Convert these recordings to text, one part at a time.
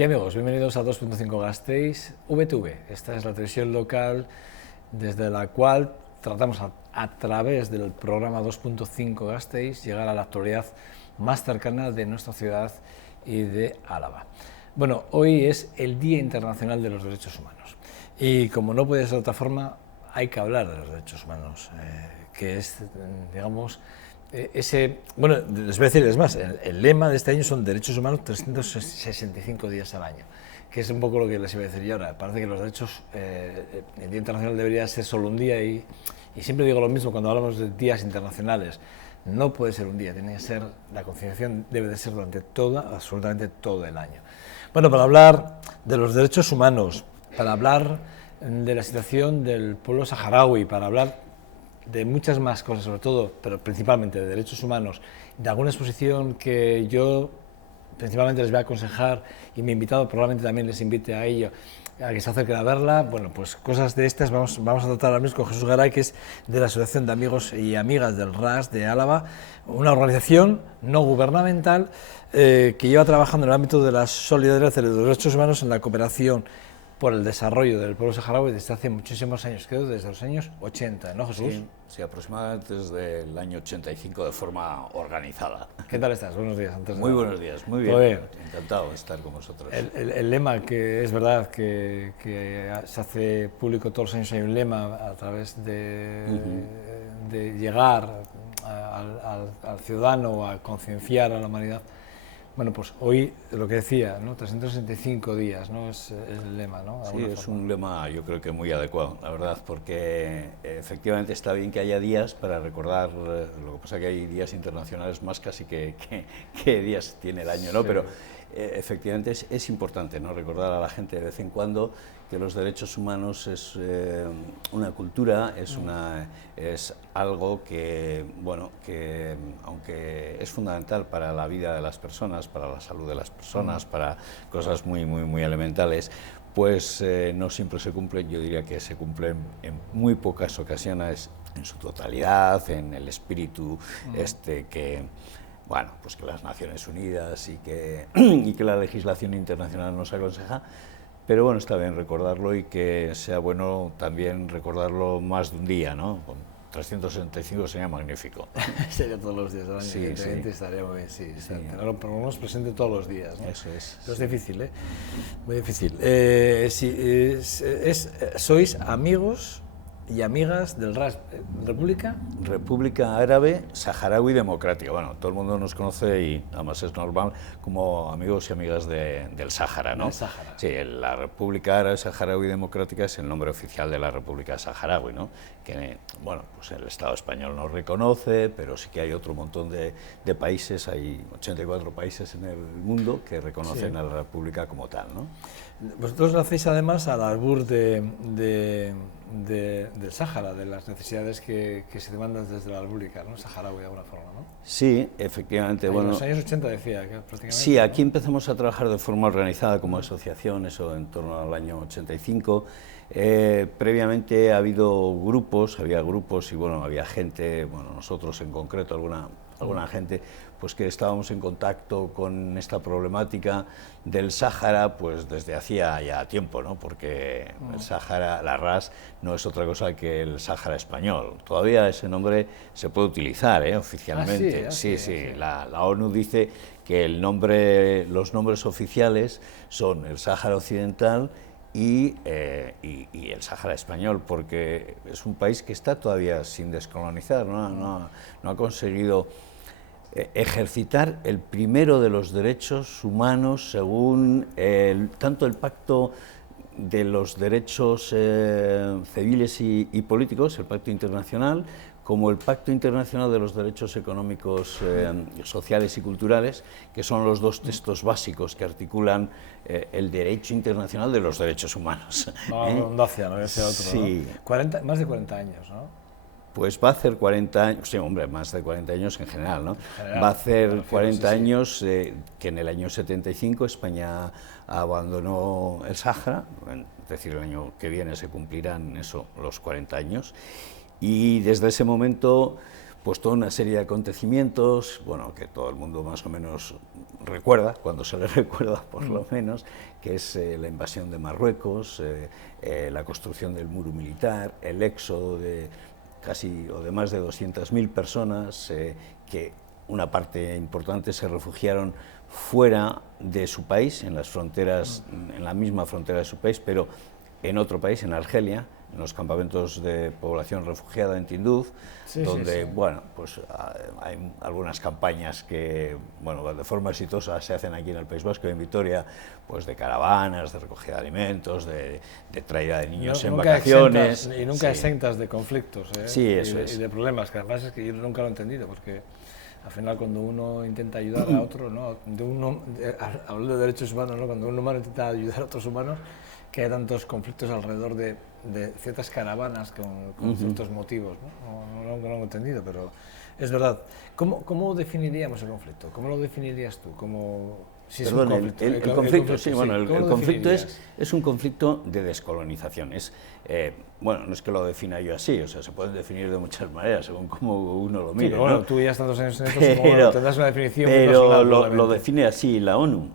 ¿Qué amigos? Bienvenidos a 2.5 Gasteiz VTV. Esta es la televisión local desde la cual tratamos a través del programa 2.5 Gasteiz llegar a la actualidad más cercana de nuestra ciudad y de Álava. Bueno, hoy es el Día Internacional de los Derechos Humanos y como no puede ser de otra forma, hay que hablar de los derechos humanos, que es, digamos, bueno, les voy a decir, es más, el lema de este año son derechos humanos 365 días al año, que es un poco lo que les iba a decir yo ahora. Parece que los derechos, el Día Internacional debería ser solo un día y siempre digo lo mismo cuando hablamos de días internacionales. No puede ser un día, tiene que ser, la concienciación debe de ser durante absolutamente todo el año. Bueno, para hablar de los derechos humanos, para hablar de la situación del pueblo saharaui, para hablar de muchas más cosas, sobre todo, pero principalmente de derechos humanos, de alguna exposición que yo principalmente les voy a aconsejar y mi invitado probablemente también les invite a ello, a que se acerquen a verla. Bueno, pues cosas de estas vamos a tratar ahora mismo con Jesús Garay, que es de la Asociación de Amigos y Amigas del RAS de Álava, una organización no gubernamental que lleva trabajando en el ámbito de la solidaridad y de los derechos humanos en la cooperación por el desarrollo del pueblo saharaui desde hace muchísimos años, creo desde los años 80, ¿no, Jesús? Sí, aproximadamente desde el año 85 de forma organizada. ¿Qué tal estás? Buenos días. Muy buenos días, muy bien. Encantado de estar con vosotros. El lema, que es verdad que se hace público todos los años, hay un lema a través de llegar al ciudadano, a concienciar a la humanidad. Bueno, pues hoy, lo que decía, ¿no? 365 días, ¿no? Es el lema, ¿no? Sí, es un lema yo creo que muy adecuado, la verdad, porque efectivamente está bien que haya días para recordar, lo que pasa es que hay días internacionales más casi que días tiene el año, ¿no? Sí. Pero efectivamente es importante, ¿no? Recordar a la gente de vez en cuando que los derechos humanos es una cultura, es algo que, bueno, que aunque es fundamental para la vida de las personas, para la salud de las personas, para cosas muy elementales, pues no siempre se cumplen. Yo diría que se cumplen en muy pocas ocasiones en su totalidad, en el espíritu que, bueno, pues que las Naciones Unidas y que la legislación internacional nos aconseja. Pero bueno, está bien recordarlo y que sea bueno también recordarlo más de un día, ¿no? Con 365 sería magnífico. Sería todos los días del año, sí, estaría muy bien, sí. Pero por lo menos presente todos los días, ¿no? Eso es. Pero es difícil, ¿eh? Muy difícil. ¿Sois amigos y amigas del RAS? República Árabe Saharaui Democrática. Bueno, todo el mundo nos conoce y además es normal como amigos y amigas del Sáhara, ¿no? Del Sáhara. Sí, la República Árabe Saharaui Democrática es el nombre oficial de la República Saharaui, ¿no? Que, bueno, pues el Estado español no reconoce, pero sí que hay otro montón de países, hay 84 países en el mundo que reconocen a la República como tal, ¿no? Vosotros lo hacéis además al albur del Sáhara, de las necesidades que se demandan desde la República, ¿no? Saharaui de alguna forma, ¿no? Sí, efectivamente. En los años 80 decía que prácticamente. Sí, aquí empezamos a trabajar de forma organizada como asociación, eso en torno al año 85. Previamente había grupos y bueno, había gente, bueno, nosotros en concreto, alguna gente, pues que estábamos en contacto con esta problemática del Sáhara, pues desde hacía ya tiempo, ¿no? Porque el Sáhara, la RAS, no es otra cosa que el Sáhara español. Todavía ese nombre se puede utilizar, oficialmente. Sí. La ONU dice que los nombres oficiales son el Sáhara Occidental y el Sáhara español, porque es un país que está todavía sin descolonizar, no ha conseguido ejercitar el primero de los derechos humanos según tanto el Pacto de los Derechos Civiles y Políticos, el Pacto Internacional, como el Pacto Internacional de los Derechos Económicos, Sociales y Culturales, que son los dos textos básicos que articulan el derecho internacional de los derechos humanos. No, redundancia, no voy a ser otro, sí. ¿no? Más de 40 años, ¿no? Pues va a hacer 40 años, sí, hombre, más de 40 años en general, ¿no? Va a hacer 40 años que en el año 75 España abandonó el Sáhara, es decir, el año que viene se cumplirán los 40 años, y desde ese momento, pues toda una serie de acontecimientos, bueno, que todo el mundo más o menos recuerda, cuando se le recuerda por lo menos, que es la invasión de Marruecos, la construcción del muro militar, el éxodo de casi o de más de 200.000 personas, que una parte importante se refugiaron fuera de su país, en las fronteras, en la misma frontera de su país, pero en otro país, en Argelia, en los campamentos de población refugiada en Tinduf, donde, bueno, pues hay algunas campañas que, bueno, de forma exitosa se hacen aquí en el País Vasco, en Vitoria, pues de caravanas, de recogida de alimentos, de traída de niños en vacaciones. Y nunca exentas de conflictos, sí, eso y de problemas, que además es que yo nunca lo he entendido, porque al final cuando uno intenta ayudar a otro, ¿no? Hablando de derechos humanos, ¿no? Cuando un humano intenta ayudar a otros humanos, que hay tantos conflictos alrededor de ciertas caravanas con ciertos motivos, ¿no? No lo he entendido, pero es verdad. ¿Cómo definiríamos el conflicto? ¿Cómo lo definirías tú? Si es un conflicto. El conflicto, sí, bueno, el conflicto es un conflicto de descolonización. Bueno, no es que lo defina yo así, o sea, se puede definir de muchas maneras, según cómo uno lo mire. Sí, bueno, ¿no? Tú ya tantos años en esto, tendrás una definición. Pero lo define así la ONU.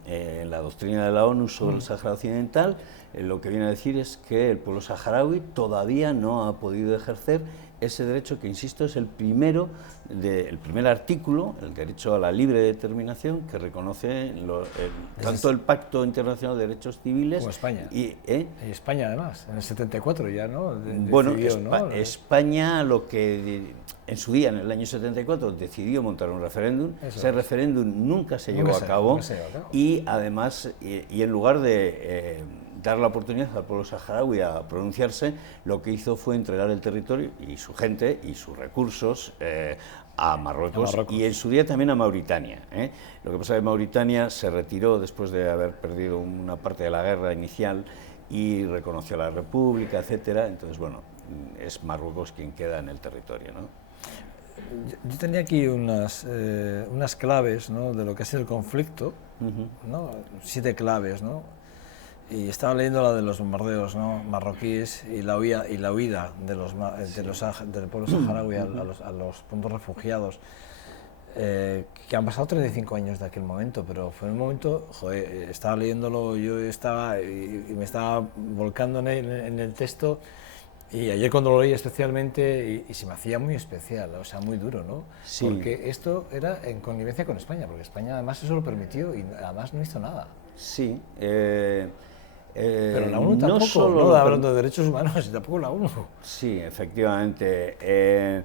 La doctrina de la ONU sobre el Sáhara Occidental, lo que viene a decir es que el pueblo saharaui todavía no ha podido ejercer ese derecho que, insisto, es el primer artículo, el derecho a la libre determinación, que reconoce tanto el Pacto Internacional de Derechos Civiles como España. Y España, además, en el 74 ya, ¿no? Bueno, España, lo que en su día, en el año 74, decidió montar un referéndum. Ese referéndum nunca se llevó a cabo. Y además, y en lugar de dar la oportunidad al pueblo saharaui a pronunciarse, lo que hizo fue entregar el territorio y su gente y sus recursos a Marruecos y en su día también a Mauritania. Lo que pasa es que Mauritania se retiró después de haber perdido una parte de la guerra inicial y reconoció la República, etcétera. Entonces, bueno, es Marruecos quien queda en el territorio, ¿no? Yo tenía aquí unas claves, ¿no?, de lo que es el conflicto, ¿no? 7 claves, ¿no? Y estaba leyendo la de los bombardeos, ¿no?, marroquíes y la huida del pueblo saharaui a los puntos refugiados, que han pasado 35 años de aquel momento, pero fue un momento, joder, estaba leyéndolo, yo estaba y me estaba volcando en el texto, y ayer cuando lo leí especialmente, y se me hacía muy especial, o sea, muy duro, ¿no? Sí. Porque esto era en connivencia con España, porque España además eso lo permitió y además no hizo nada. Sí. Pero la ONU tampoco, no solo hablando de derechos humanos, y tampoco la ONU. Sí, efectivamente.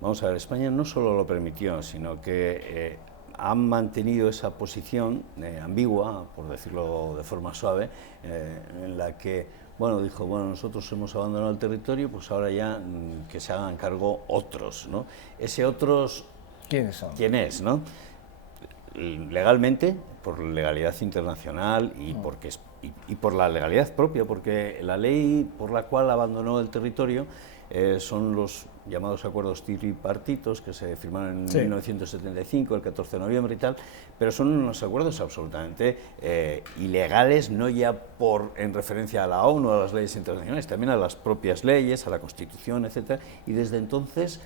Vamos a ver, España no solo lo permitió, sino que han mantenido esa posición ambigua, por decirlo de forma suave, en la que, bueno, dijo, bueno, nosotros hemos abandonado el territorio, pues ahora ya que se hagan cargo otros, ¿no? Ese otros... ¿Quiénes son? ¿Quién es, no? Legalmente, por legalidad internacional y por la legalidad propia, porque la ley por la cual abandonó el territorio son los llamados acuerdos tripartitos que se firmaron en 1975, el 14 de noviembre y tal, pero son unos acuerdos absolutamente ilegales, no ya en referencia a la ONU, a las leyes internacionales, también a las propias leyes, a la Constitución, etcétera, y desde entonces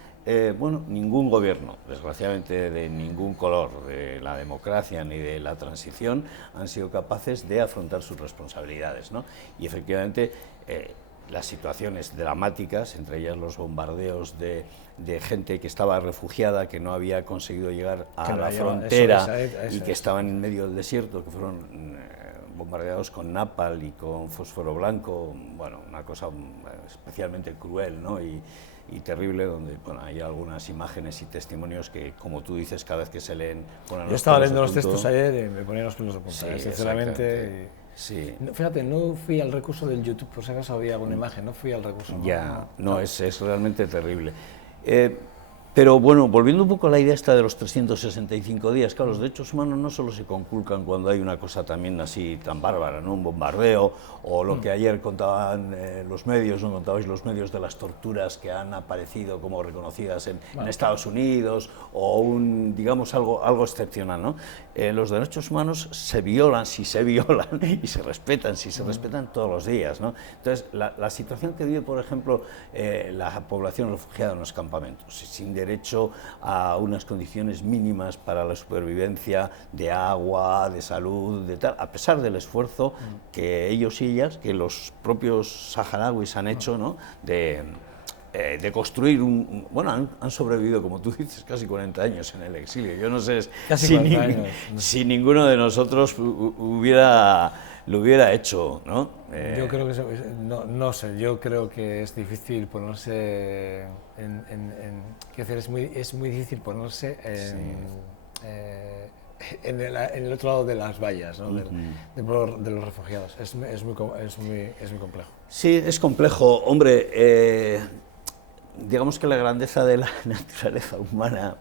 bueno, ningún gobierno, desgraciadamente de ningún color, de la democracia ni de la transición, han sido capaces de afrontar sus responsabilidades, ¿no? Y efectivamente las situaciones dramáticas, entre ellas los bombardeos de gente que estaba refugiada, que no había conseguido llegar a la frontera y que estaban en medio del desierto, que fueron bombardeados con napalm y con fósforo blanco, bueno, una cosa especialmente cruel, ¿no? Y terrible, donde bueno, hay algunas imágenes y testimonios que, como tú dices, cada vez que se leen... Yo estaba leyendo los textos ayer y me ponía los pelos de punta, sinceramente. Sí. Fíjate, no fui al recurso del YouTube, por si acaso había alguna imagen, no fui al recurso. Ya, no, es realmente terrible. Pero bueno, volviendo un poco a la idea esta de los 365 días, claro, los derechos humanos no solo se conculcan cuando hay una cosa también así tan bárbara, ¿no? Un bombardeo, o lo que ayer contaban los medios, ¿no? Contabais los medios de las torturas que han aparecido como reconocidas en Estados Unidos, o digamos algo excepcional, ¿no? Los derechos humanos se violan, si se violan, y se respetan, si se respetan todos los días, ¿no? Entonces, la situación que vive, por ejemplo, la población refugiada en los campamentos, sin derecho a unas condiciones mínimas para la supervivencia de agua, de salud, de tal, a pesar del esfuerzo que ellos y ellas, que los propios saharauis han hecho, ¿no?, de construir bueno, han sobrevivido, como tú dices, casi 40 años en el exilio. Yo no sé si ninguno de nosotros lo hubiera hecho, ¿no? Yo creo que no sé, yo creo que es difícil ponerse es muy difícil ponerse en el otro lado de las vallas, ¿no? de los refugiados. Es muy complejo. Sí, es complejo. Hombre, digamos que la grandeza de la naturaleza humana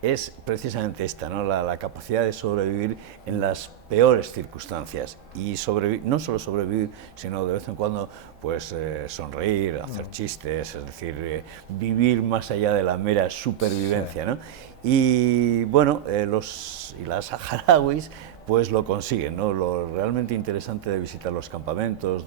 es precisamente esta, ¿no? La capacidad de sobrevivir en las peores circunstancias y no solo sobrevivir, sino de vez en cuando pues sonreír, hacer chistes, es decir, vivir más allá de la mera supervivencia, ¿no? Y bueno, las saharauis pues lo consiguen, ¿no? Lo realmente interesante de visitar los campamentos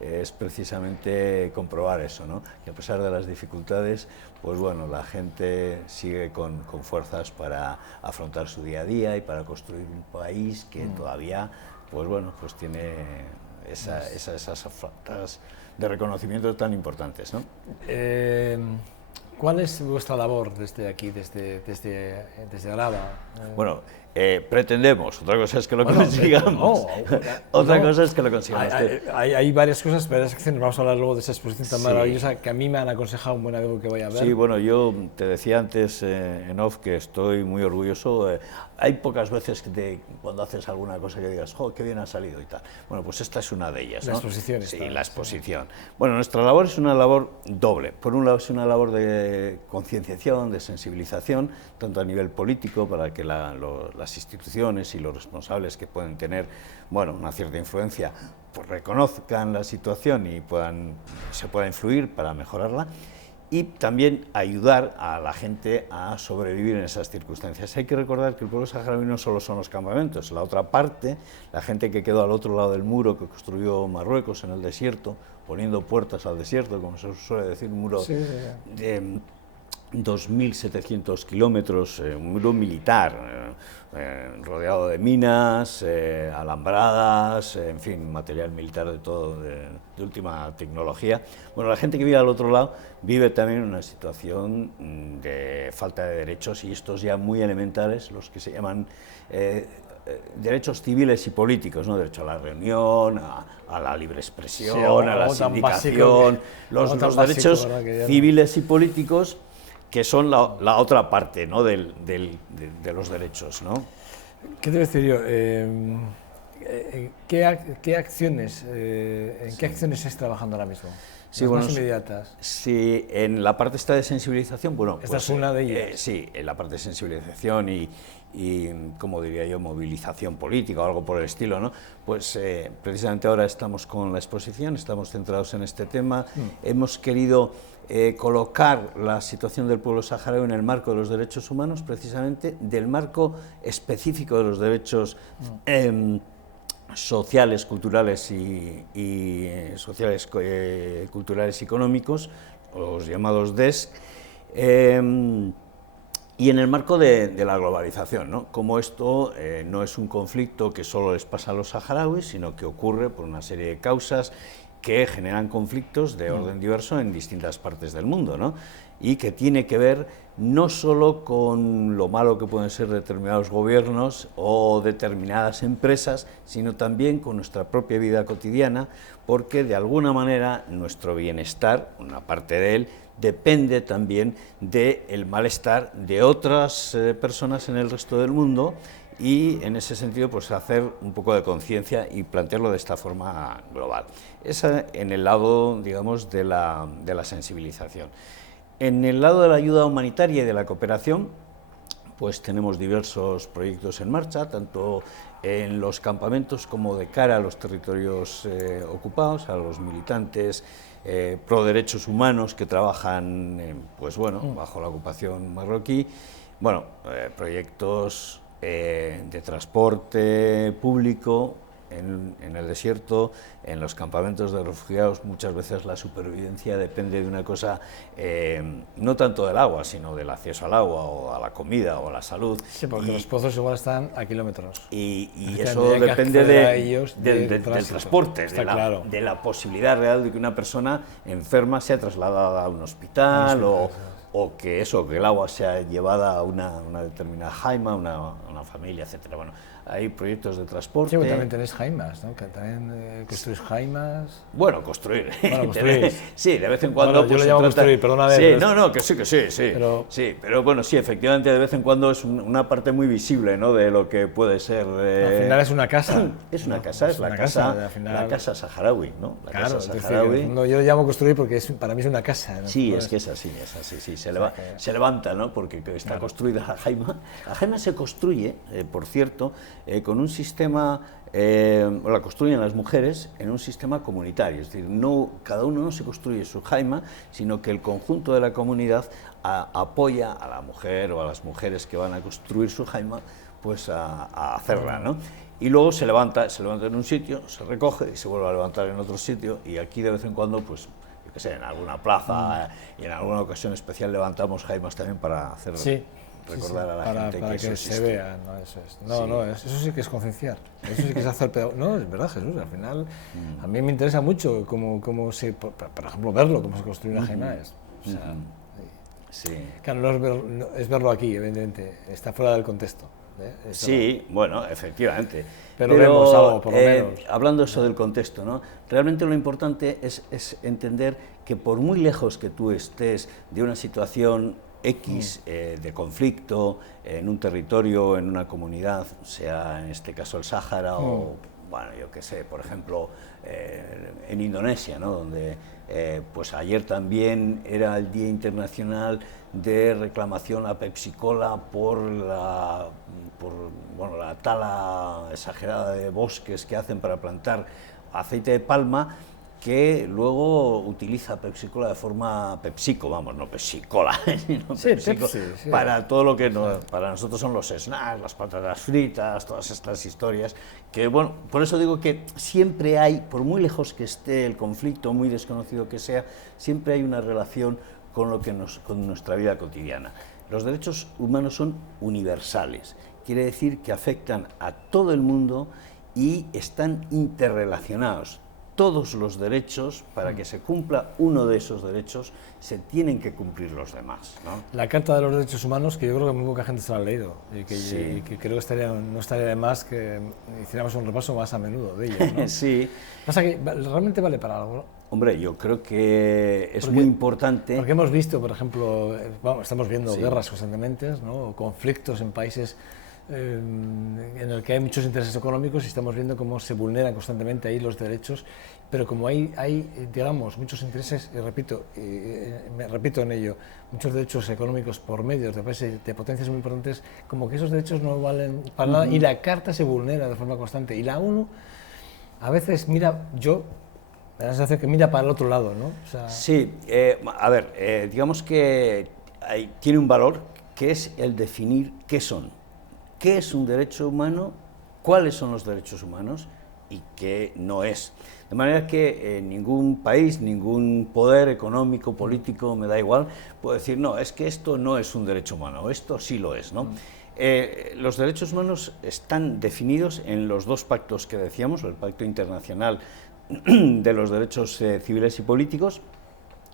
es precisamente comprobar eso, ¿no? Que a pesar de las dificultades, pues bueno, la gente sigue con fuerzas para afrontar su día a día y para construir un país que todavía, pues bueno, pues tiene esas faltas de reconocimiento tan importantes, ¿no? ¿Cuál es vuestra labor desde aquí, desde Araba? Bueno, pretendemos, otra cosa es que lo consigamos. Otra cosa es que lo consigamos. Hay varias cosas, varias acciones. Vamos a hablar luego de esa exposición tan maravillosa que a mí me han aconsejado un buen amigo que vaya a ver. Sí, bueno, yo te decía antes en off que estoy muy orgulloso. Hay pocas veces cuando haces alguna cosa que digas, ¡jo, qué bien ha salido! Y tal. Bueno, pues esta es una de ellas, ¿no? La exposición. Sí, la exposición. Bueno, nuestra labor es una labor doble. Por un lado es una labor de concienciación, de sensibilización, tanto a nivel político, para que las instituciones y los responsables que pueden tener, bueno, una cierta influencia, pues reconozcan la situación y se pueda influir para mejorarla, y también ayudar a la gente a sobrevivir en esas circunstancias. Hay que recordar que el pueblo saharaui no solo son los campamentos, la otra parte, la gente que quedó al otro lado del muro que construyó Marruecos en el desierto, poniendo puertas al desierto, como se suele decir, un muro de 2.700 kilómetros, un muro militar, rodeado de minas, alambradas, en fin, material militar de todo, de última tecnología. Bueno, la gente que vive al otro lado vive también en una situación de falta de derechos, y estos ya muy elementales, los que se llaman derechos civiles y políticos, ¿no? Derecho a la reunión, a la libre expresión, sí, a la sindicación, los derechos civiles y políticos, que son la otra parte, ¿no? de los derechos, ¿no? ¿Qué te voy a decir yo? ¿Qué acciones estáis trabajando ahora mismo? Sí, las más inmediatas. Sí, en la parte esta de sensibilización, bueno, esta es una de ellas. Sí, en la parte de sensibilización y como diría yo, movilización política o algo por el estilo, ¿no? Pues precisamente ahora estamos con la exposición, estamos centrados en este tema. Hemos querido colocar la situación del pueblo saharaui en el marco de los derechos humanos, precisamente del marco específico de los derechos sociales, culturales culturales y económicos, los llamados DESC, y en el marco de la globalización, ¿no? Como esto no es un conflicto que solo les pasa a los saharauis, sino que ocurre por una serie de causas que generan conflictos de orden diverso en distintas partes del mundo, ¿no? Y que tiene que ver no solo con lo malo que pueden ser determinados gobiernos o determinadas empresas, sino también con nuestra propia vida cotidiana, porque de alguna manera nuestro bienestar, una parte de él, depende también del malestar de otras personas en el resto del mundo, y en ese sentido pues hacer un poco de conciencia y plantearlo de esta forma global. Esa en el lado, digamos, de la sensibilización. En el lado de la ayuda humanitaria y de la cooperación, pues tenemos diversos proyectos en marcha, tanto en los campamentos como de cara a los territorios ocupados, a los militantes pro derechos humanos que trabajan pues bueno, bajo la ocupación marroquí. Bueno, proyectos de transporte público en el desierto, en los campamentos de refugiados, muchas veces la supervivencia depende de una cosa, no tanto del agua, sino del acceso al agua, o a la comida, o a la salud. Sí, porque los pozos igual están a kilómetros. Y eso depende del transporte, claro. de la posibilidad real de que una persona enferma sea trasladada a un hospital, o que el agua sea llevada a una determinada jaima, una familia, etcétera. Bueno, hay proyectos de transporte. Sí, pero también tenéis jaimas, ¿no? Que también construís jaimas. Bueno, construir. Construir. Sí, de vez en cuando. Bueno, yo lo llamo construir, perdona. Sí, sí. Pero bueno, sí, efectivamente, de vez en cuando es una parte muy visible, ¿no? De lo que puede ser. Al final es una casa. Es una casa, es la casa saharaui, ¿no? La claro, casa saharaui. Yo lo llamo construir porque para mí es una casa, ¿no? Sí, es que es así, sí. Se levanta, ¿no? Porque está construida la jaima. La jaima se construye, por cierto, con un sistema, la construyen las mujeres en un sistema comunitario, es decir, cada uno no se construye su jaima, sino que el conjunto de la comunidad apoya a la mujer o a las mujeres que van a construir su jaima, pues a hacerla, ¿no? Y luego se levanta en un sitio, se recoge y se vuelve a levantar en otro sitio, y aquí de vez en cuando, pues, yo qué sé, en alguna plaza y en alguna ocasión especial levantamos jaimas también para hacer... Sí. Recordar a la gente para que eso se vea, ¿no? Eso sí que es concienciar, eso sí que es hacer pedagogía. No, es verdad, Jesús, al final a mí me interesa mucho cómo se, por ejemplo, verlo, cómo se construye una jaima. O sea, sí. Claro, no es verlo aquí, evidentemente, está fuera del contexto. Sí, bueno, efectivamente. Pero vemos algo, por lo menos. Hablando eso del contexto, ¿no? Realmente lo importante es entender que por muy lejos que tú estés de una situación X de conflicto en un territorio, en una comunidad, sea en este caso el Sáhara o, bueno, yo qué sé, por ejemplo, en Indonesia, ¿no? Donde pues ayer también era el Día Internacional de reclamación a Pepsi Cola por la tala exagerada de bosques que hacen para plantar aceite de palma, que luego utiliza Pepsi Cola de forma PepsiCo, vamos, no Pepsi Cola, sino PepsiCo, Pepsi, para todo lo que para nosotros son los snacks, las patatas fritas, todas estas historias, que bueno, por eso digo que siempre hay, por muy lejos que esté el conflicto, muy desconocido que sea, siempre hay una relación con con nuestra vida cotidiana. Los derechos humanos son universales, quiere decir que afectan a todo el mundo y están interrelacionados. Todos los derechos, para que se cumpla uno de esos derechos, se tienen que cumplir los demás, ¿no? La Carta de los Derechos Humanos, que yo creo que muy poca gente se la ha leído, y que creo que no estaría de más que hiciéramos un repaso más a menudo de ella, ¿no? Sí. Pasa que realmente vale para algo, ¿no? Hombre, yo creo que es muy importante. Porque hemos visto, por ejemplo, estamos viendo guerras constantemente, ¿no? O conflictos en países en el que hay muchos intereses económicos, y estamos viendo cómo se vulneran constantemente ahí los derechos, pero como hay digamos, muchos intereses, y me repito en ello, muchos derechos económicos por medios de países de potencias muy importantes, como que esos derechos no valen para nada, y la Carta se vulnera de forma constante, y la ONU a veces me da la sensación que mira para el otro lado, ¿no? O sea, sí, a ver, digamos que tiene un valor, que es el definir qué son. ¿Qué es un derecho humano? ¿Cuáles son los derechos humanos? Y qué no es. De manera que ningún país, ningún poder económico, político, me da igual, puede decir, no, es que esto no es un derecho humano, esto sí lo es, ¿no? Los derechos humanos están definidos en los dos pactos que decíamos, el Pacto Internacional de los Derechos Civiles y Políticos,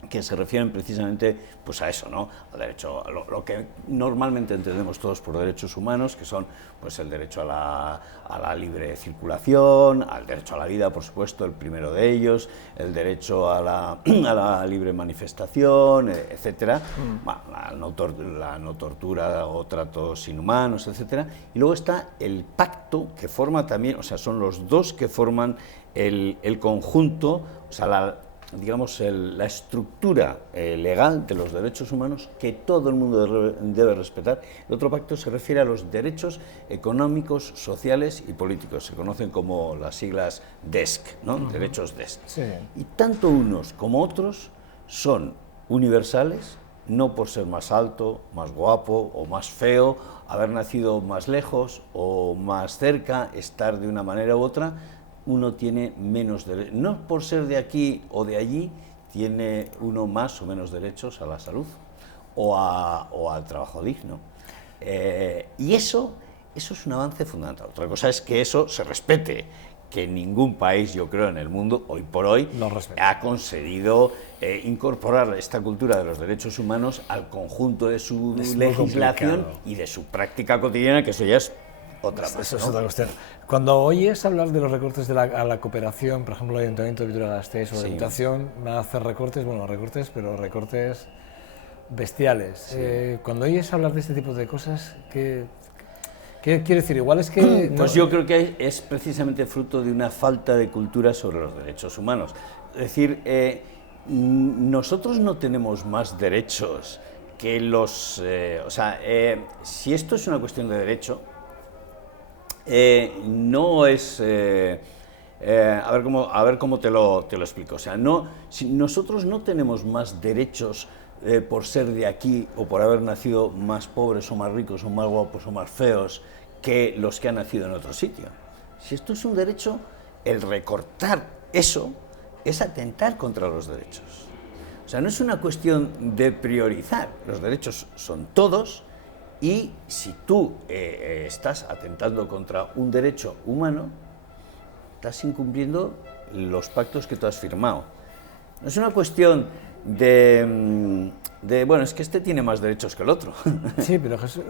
que se refieren precisamente pues a eso, ¿no? Al derecho, a lo que normalmente entendemos todos por derechos humanos, que son pues el derecho a la libre circulación, al derecho a la vida, por supuesto, el primero de ellos, el derecho a la libre manifestación, etcétera, la no tortura o tratos inhumanos, etcétera. Y luego está el pacto, que forma también, o sea, son los dos que forman el conjunto, o sea, digamos, la estructura legal de los derechos humanos que todo el mundo debe respetar. El otro pacto se refiere a los derechos económicos, sociales y políticos. Se conocen como las siglas DESC, ¿no? Derechos DESC. Sí. Y tanto unos como otros son universales, no por ser más alto, más guapo o más feo, haber nacido más lejos o más cerca, estar de una manera u otra. uno tiene menos derechos. No por ser de aquí o de allí tiene uno más o menos derechos a la salud o al trabajo digno. Y eso es un avance fundamental. Otra cosa es que eso se respete, que ningún país, yo creo, en el mundo, hoy por hoy, ha conseguido incorporar esta cultura de los derechos humanos al conjunto de su legislación y de su práctica cotidiana, que eso ya es otra cosa. Eso es otra cuestión. Cuando oyes hablar de los recortes a la cooperación, por ejemplo, el Ayuntamiento de Vitoria-Gasteiz o la Diputación, van a hacer recortes, pero recortes bestiales. Sí. Cuando oyes hablar de este tipo de cosas, ¿qué quiere decir? Igual es que... Pues yo creo que es precisamente fruto de una falta de cultura sobre los derechos humanos. Es decir, nosotros no tenemos más derechos que los... si esto es una cuestión de derecho, no es... a ver cómo te lo explico. O sea, nosotros no tenemos más derechos por ser de aquí o por haber nacido más pobres o más ricos o más guapos o más feos que los que han nacido en otro sitio. Si esto es un derecho, el recortar eso es atentar contra los derechos. O sea, no es una cuestión de priorizar. Los derechos son todos y si tú estás atentando contra un derecho humano, estás incumpliendo los pactos que tú has firmado. No es una cuestión bueno, es que este tiene más derechos que el otro. Sí, pero Jesús,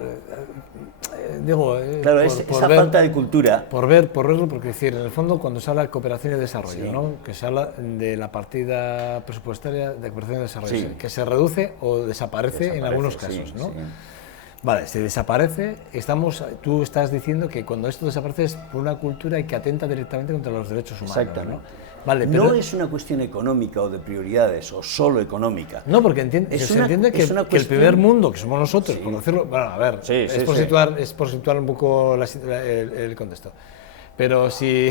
digo... claro, esa falta de cultura... Por verlo, porque decir, en el fondo, cuando se habla de cooperación y desarrollo, sí, ¿no? Que se habla de la partida presupuestaria de cooperación y desarrollo, sí, que se reduce o desaparece en algunos casos, ¿no? Sí. Vale, si desaparece, tú estás diciendo que cuando esto desaparece es por una cultura y que atenta directamente contra los derechos humanos. Exactamente. ¿no? Vale, pero no es una cuestión económica o de prioridades o solo económica. No, porque se entiende que el primer mundo, que somos nosotros, sí, por decirlo, bueno, a ver, sí, es por situar un poco el contexto. Pero si...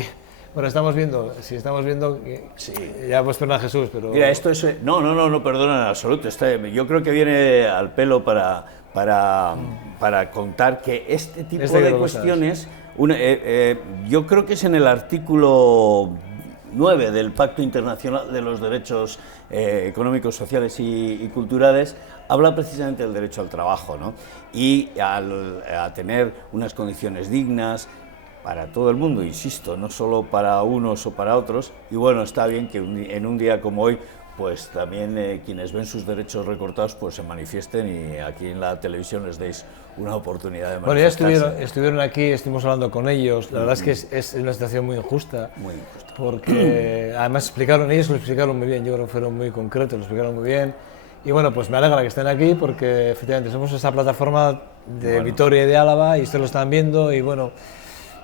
Bueno, estamos viendo que sí, ya pues perdona Jesús, pero... Mira, esto es... No, perdona en absoluto. Yo creo que viene al pelo para contar que este tipo de cuestiones... yo creo que es en el artículo 9 del Pacto Internacional de los Derechos Económicos, Sociales y Culturales, habla precisamente del derecho al trabajo, ¿no? Y a tener unas condiciones dignas para todo el mundo, insisto, no solo para unos o para otros. Y bueno, está bien que en un día como hoy, pues también quienes ven sus derechos recortados pues se manifiesten y aquí en la televisión les deis una oportunidad de manifestarse. Bueno, ya estuvieron aquí, estuvimos hablando con ellos, la verdad es que es una situación muy injusta. Muy injusta. Porque además ellos lo explicaron muy bien, yo creo que fueron muy concretos, lo explicaron muy bien. Y bueno, pues me alegra que estén aquí porque efectivamente somos esa plataforma de Vitoria y de Álava y ustedes lo están viendo y bueno...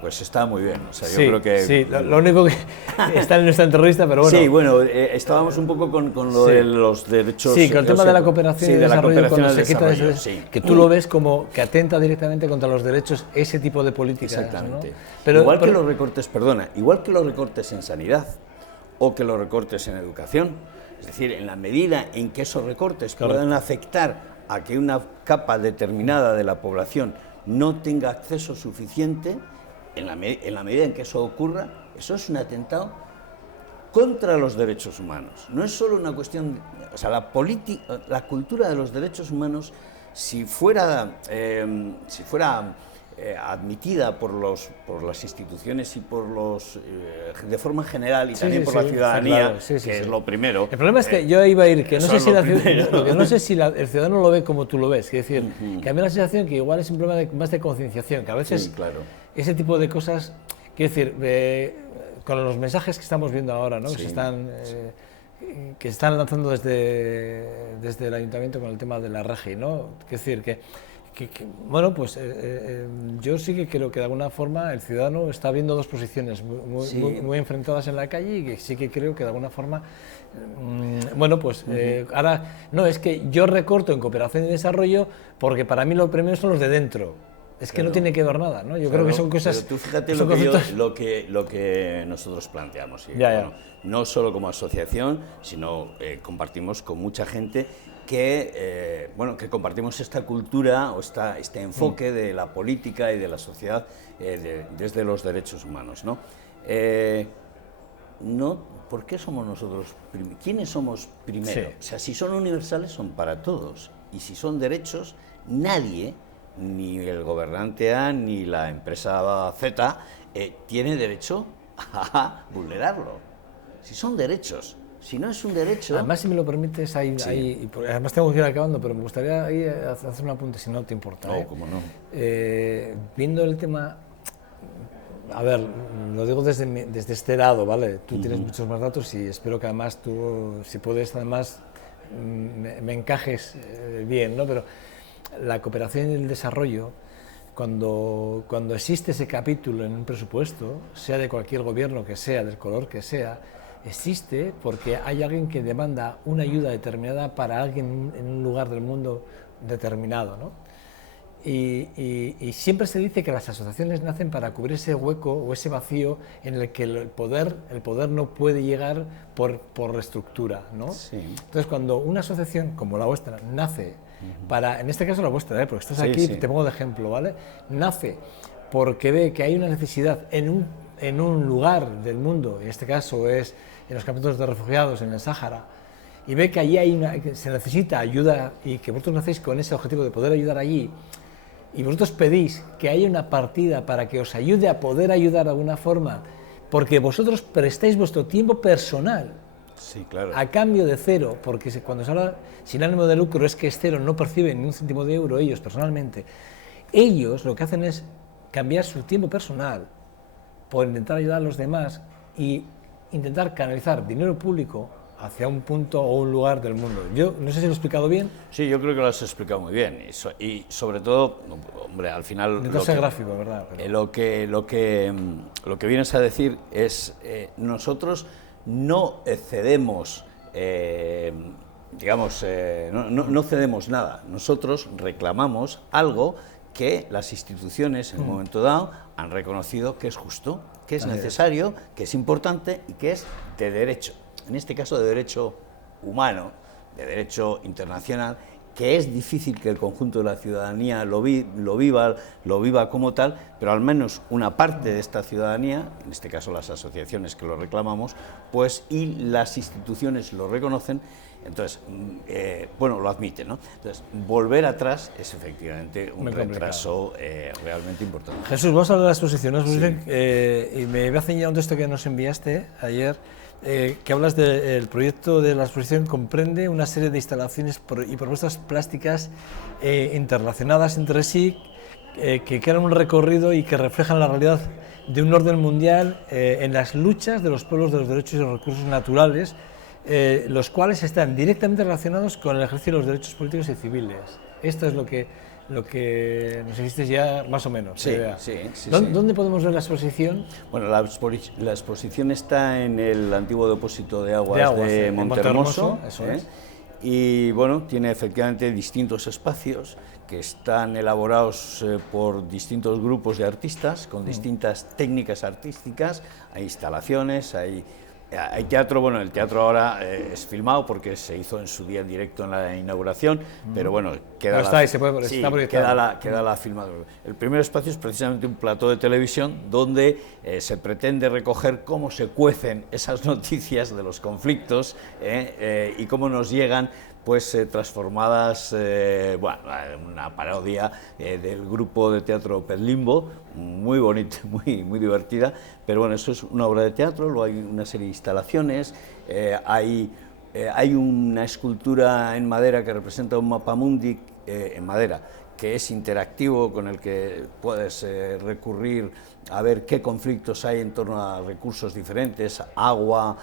Pues está muy bien, o sea, yo creo que... Sí, lo único que está en nuestra entrevista, pero bueno... Sí, bueno, estábamos un poco con lo de los derechos... Sí, con el tema de la cooperación y desarrollo, cuando se quita que tú lo ves como que atenta directamente contra los derechos, ese tipo de políticas. Exactamente. ¿no? Pero igual que los recortes en sanidad o que los recortes en educación, es decir, en la medida en que esos recortes puedan afectar a que una capa determinada de la población no tenga acceso suficiente... En la medida en que eso ocurra, eso es un atentado contra los derechos humanos. No es solo una cuestión... O sea, la cultura de los derechos humanos, si fuera admitida por las instituciones y de forma general y también por la ciudadanía, que es lo primero... El problema es que yo iba a ir, que no sé si el ciudadano lo ve como tú lo ves, es decir, que a mí la sensación que igual es un problema más de concienciación, que a veces... Sí, claro. Ese tipo de cosas, quiero decir, con los mensajes que estamos viendo ahora, ¿no? Sí, que se están lanzando desde el ayuntamiento con el tema de la RGI, ¿no? Quiero decir bueno, pues yo sí que creo que de alguna forma el ciudadano está viendo dos posiciones muy enfrentadas en la calle y que sí que creo que de alguna forma, bueno, pues ahora, no, es que yo recorto en cooperación y desarrollo porque para mí los premios son los de dentro. Es que no tiene que ver nada, ¿no? Yo creo que son cosas... Pero tú fíjate lo que nosotros planteamos. Bueno, no solo como asociación, sino compartimos con mucha gente que compartimos esta cultura o este enfoque de la política y de la sociedad desde los derechos humanos, ¿no? ¿por qué somos nosotros? ¿Quiénes somos primero? Sí. O sea, si son universales son para todos, y si son derechos, nadie, ni el gobernante A ni la empresa Z, tiene derecho a vulnerarlo. Si son derechos, si no es un derecho... Además, si me lo permites, además tengo que ir acabando, pero me gustaría ahí hacer un apunte, si no te importa. No, cómo no. Viendo el tema, a ver, lo digo desde este lado, ¿vale? Tú tienes muchos más datos y espero que además tú, si puedes, además me encajes bien, ¿no? Pero la cooperación y el desarrollo, cuando existe ese capítulo en un presupuesto, sea de cualquier gobierno que sea, del color que sea, existe porque hay alguien que demanda una ayuda determinada para alguien en un lugar del mundo determinado, ¿no? Y siempre se dice que las asociaciones nacen para cubrir ese hueco o ese vacío en el que el poder no puede llegar por estructura, ¿no? Sí. Entonces, cuando una asociación como la vuestra nace para, en este caso la vuestra, porque estás aquí, te pongo de ejemplo, ¿vale? Nace porque ve que hay una necesidad en un lugar del mundo, en este caso es en los campamentos de refugiados en el Sáhara, y ve que allí se necesita ayuda y que vosotros nacéis con ese objetivo de poder ayudar allí, y vosotros pedís que haya una partida para que os ayude a poder ayudar de alguna forma, porque vosotros prestáis vuestro tiempo personal, sí, claro, a cambio de cero, porque cuando se habla sin ánimo de lucro es que es cero, no perciben ni un céntimo de euro ellos personalmente. Ellos lo que hacen es cambiar su tiempo personal por intentar ayudar a los demás y intentar canalizar dinero público hacia un punto o un lugar del mundo. Yo no sé si lo he explicado bien. Sí, yo creo que lo has explicado muy bien y sobre todo, hombre, al final... No sé gráfico, ¿verdad? Pero... Lo que vienes a decir es, nosotros no cedemos, no cedemos nada. Nosotros reclamamos algo que las instituciones en un momento dado han reconocido que es justo, que es necesario, que es importante y que es de derecho. En este caso de derecho humano, de derecho internacional, que es difícil que el conjunto de la ciudadanía lo viva como tal, pero al menos una parte de esta ciudadanía, en este caso las asociaciones que lo reclamamos, pues y las instituciones lo reconocen, entonces, lo admiten, ¿no? Entonces, volver atrás es efectivamente un retraso realmente importante. Jesús, vamos a hablar de la exposición, ¿no? Sí. Y me voy a ceñir a un texto que nos enviaste ayer, que hablas del proyecto de la exposición, comprende una serie de instalaciones y propuestas plásticas interrelacionadas entre sí, que crean un recorrido y que reflejan la realidad de un orden mundial en las luchas de los pueblos de los derechos y los recursos naturales, los cuales están directamente relacionados con el ejercicio de los derechos políticos y civiles. Esto es lo que nos dijiste ya más o menos. Sí. ¿Dónde podemos ver la exposición? Bueno, la exposición está en el antiguo depósito de aguas de Montehermoso, eso es. Y bueno, tiene efectivamente distintos espacios que están elaborados por distintos grupos de artistas con distintas técnicas artísticas. Hay instalaciones, hay teatro. Bueno, el teatro ahora es filmado porque se hizo en su día en directo en la inauguración, pero bueno, queda la filmadora. El primer espacio es precisamente un plató de televisión donde se pretende recoger cómo se cuecen esas noticias de los conflictos y cómo nos llegan pues transformadas, una parodia del grupo de teatro Perlimbo, muy bonita, muy divertida, pero bueno, eso es una obra de teatro. Luego hay una serie de instalaciones, hay una escultura en madera que representa un mapamundi en madera, que es interactivo, con el que puedes recurrir a ver qué conflictos hay en torno a recursos diferentes, agua,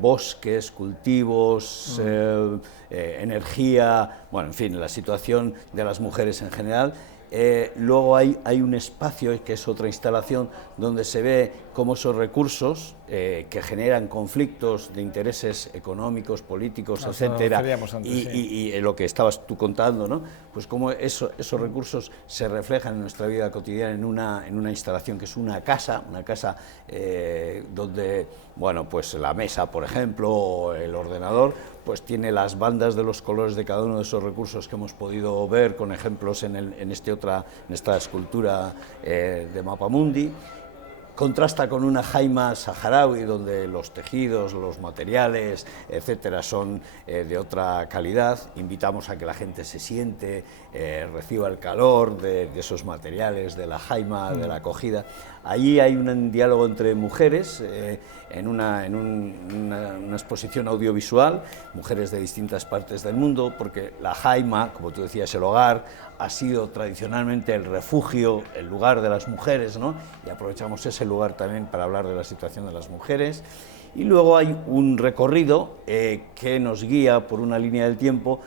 bosques, cultivos, energía, bueno, en fin, la situación de las mujeres en general. Luego hay un espacio, que es otra instalación, donde se ve cómo esos recursos que generan conflictos de intereses económicos, políticos, etcétera, y lo que estabas tú contando, ¿no? Pues cómo esos recursos se reflejan en nuestra vida cotidiana en una instalación que es una casa donde, bueno, pues la mesa, por ejemplo, o el ordenador, pues tiene las bandas de los colores de cada uno de esos recursos que hemos podido ver con ejemplos en esta escultura de Mapamundi. contrasta con una jaima saharaui donde los tejidos, los materiales, etcétera, son de otra calidad. Invitamos a que la gente se siente, reciba el calor de esos materiales, de la jaima, de la acogida. Allí hay un diálogo entre mujeres en una exposición audiovisual, mujeres de distintas partes del mundo, porque la jaima, como tú decías, el hogar, ha sido tradicionalmente el refugio, el lugar de las mujeres, ¿no? Y aprovechamos ese lugar también para hablar de la situación de las mujeres. Y luego hay un recorrido que nos guía por una línea del tiempo,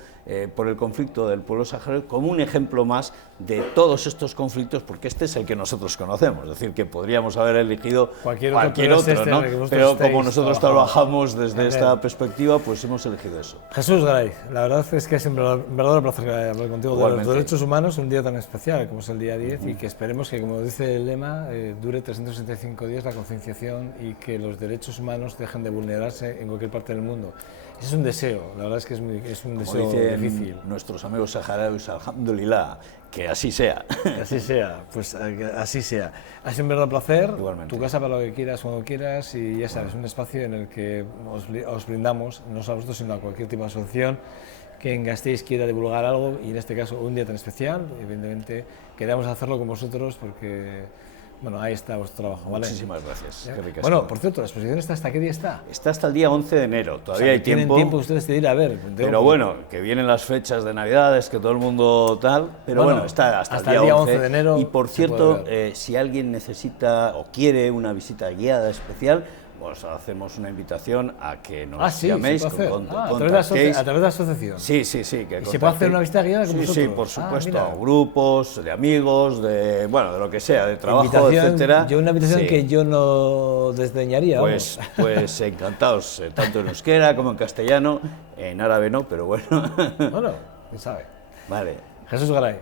por el conflicto del pueblo saharaui, como un ejemplo más de todos estos conflictos, porque este es el que nosotros conocemos, es decir, que podríamos haber elegido cualquier otro, ¿no? Pero como nosotros trabajamos desde esta perspectiva, pues hemos elegido eso. Jesús Garay, la verdad es que es un verdadero placer hablar contigo de los derechos humanos, un día tan especial como es el día 10, y que esperemos que, como dice el lema, dure 365 días la concienciación y que los derechos humanos dejen de vulnerarse en cualquier parte del mundo. Es un deseo, la verdad es que es un deseo difícil. Nuestros amigos saharauis, alhamdulillah, que así sea. Que así sea, pues así sea. Ha sido un verdadero placer. Igualmente. Tu casa para lo que quieras, cuando quieras, y ya sabes, un espacio en el que os brindamos, no solo a vosotros, sino a cualquier tipo de asociación que en Gasteiz quiera divulgar algo, y en este caso un día tan especial. Evidentemente queremos hacerlo con vosotros porque, bueno, ahí está vuestro trabajo, ¿vale? Muchísimas gracias. Qué ricas. Bueno, por cierto, la exposición está ¿hasta qué día está? Está hasta el día 11 de enero, todavía hay tiempo. Tienen tiempo ustedes de ir a ver. Pero bueno, que vienen las fechas de Navidades, que todo el mundo tal, pero bueno, está hasta el día 11 de enero. Y por cierto, si alguien necesita o quiere una visita guiada especial, pues hacemos una invitación a que nos llaméis, a través de la asociación. Sí. Que ¿Y se puede hacer una visita guiada con vosotros? Sí, por supuesto, grupos, de amigos, de lo que sea, de trabajo, etcétera. Una invitación que yo no desdeñaría. Pues encantados, tanto en euskera como en castellano, en árabe no, pero bueno. Bueno, quién sabe. Vale. Jesús Garay,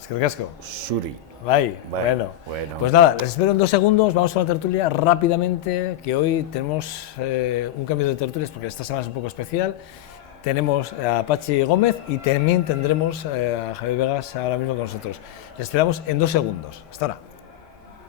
eskerrik asko. Suri. Bueno. Pues nada, les espero en 2 segundos, vamos a la tertulia rápidamente, que hoy tenemos un cambio de tertulias porque esta semana es un poco especial. Tenemos a Pachi Gómez y también tendremos a Javier Vegas ahora mismo con nosotros. Les esperamos en 2 segundos. Hasta ahora.